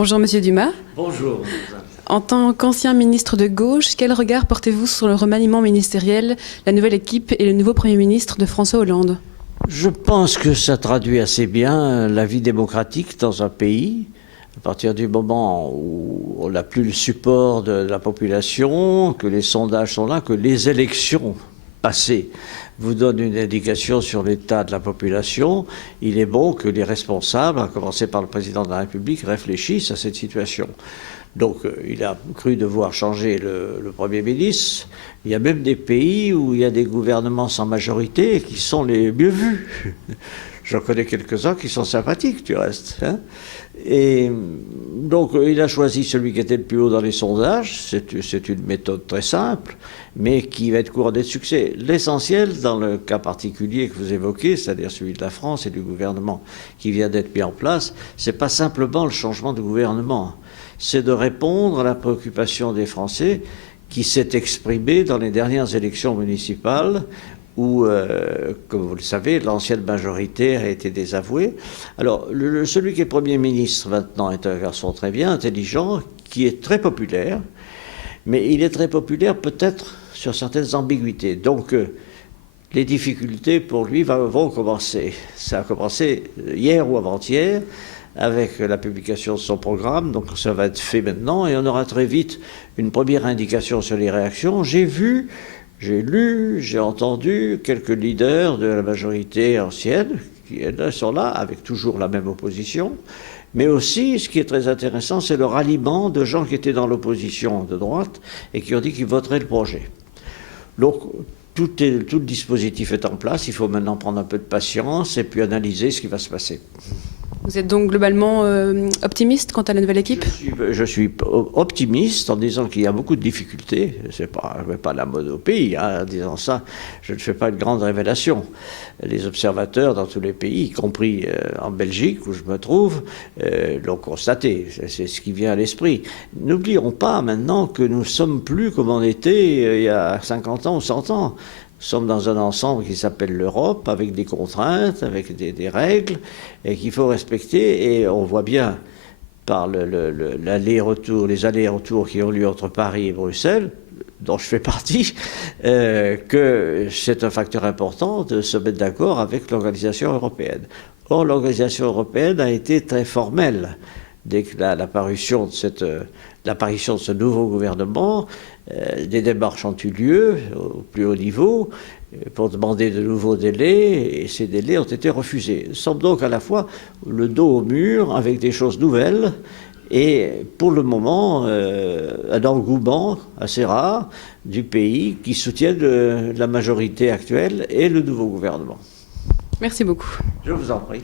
Bonjour Monsieur Dumas. Bonjour. En tant qu'ancien ministre de gauche, quel regard portez-vous sur le remaniement ministériel, la nouvelle équipe et le nouveau Premier ministre de François Hollande? Je pense que ça traduit assez bien la vie démocratique dans un pays. À partir du moment où on n'a plus le support de la population, que les sondages sont là, que les élections passées vous donnent une indication sur l'état de la population, il est bon que les responsables, à commencer par le président de la République, réfléchissent à cette situation. Donc il a cru devoir changer le Premier ministre. Il y a même des pays où il y a des gouvernements sans majorité qui sont les mieux vus. J'en connais quelques-uns qui sont sympathiques, du reste. Hein. Et donc il a choisi celui qui était le plus haut dans les sondages. C'est une méthode très simple, mais qui va être couronnée de succès. L'essentiel, dans le cas particulier que vous évoquez, c'est-à-dire celui de la France et du gouvernement qui vient d'être mis en place, c'est pas simplement le changement de gouvernement. C'est de répondre à la préoccupation des Français qui s'est exprimée dans les dernières élections municipales où, comme vous le savez, l'ancienne majorité a été désavouée. Alors, celui qui est Premier ministre maintenant est un garçon très bien, intelligent, qui est très populaire, mais il est très populaire peut-être sur certaines ambiguïtés. Donc, les difficultés pour lui vont commencer. Ça a commencé hier ou avant-hier, avec la publication de son programme, donc ça va être fait maintenant, et on aura très vite une première indication sur les réactions. J'ai vu, j'ai lu, j'ai entendu quelques leaders de la majorité ancienne qui sont là, avec toujours la même opposition, mais aussi, ce qui est très intéressant, c'est le ralliement de gens qui étaient dans l'opposition de droite et qui ont dit qu'ils voteraient le projet. Donc, tout le dispositif est en place, il faut maintenant prendre un peu de patience et puis analyser ce qui va se passer. Vous êtes donc globalement optimiste quant à la nouvelle équipe? Je suis optimiste en disant qu'il y a beaucoup de difficultés. C'est pas la mode au pays. Hein. En disant ça, je ne fais pas une grande révélation. Les observateurs dans tous les pays, y compris en Belgique où je me trouve, l'ont constaté. C'est ce qui vient à l'esprit. N'oublions pas maintenant que nous ne sommes plus comme on était il y a 50 ans ou 100 ans. Nous sommes dans un ensemble qui s'appelle l'Europe, avec des contraintes, avec des règles, et qu'il faut respecter. Et on voit bien par les allers-retours qui ont lieu entre Paris et Bruxelles, dont je fais partie, que c'est un facteur important de se mettre d'accord avec l'organisation européenne. Or, l'organisation européenne a été très formelle. Dès que l'apparition de ce nouveau gouvernement, des démarches ont eu lieu au plus haut niveau pour demander de nouveaux délais, et ces délais ont été refusés. Nous sommes donc à la fois le dos au mur avec des choses nouvelles et pour le moment un engouement assez rare du pays qui soutient la majorité actuelle et le nouveau gouvernement. Merci beaucoup. Je vous en prie.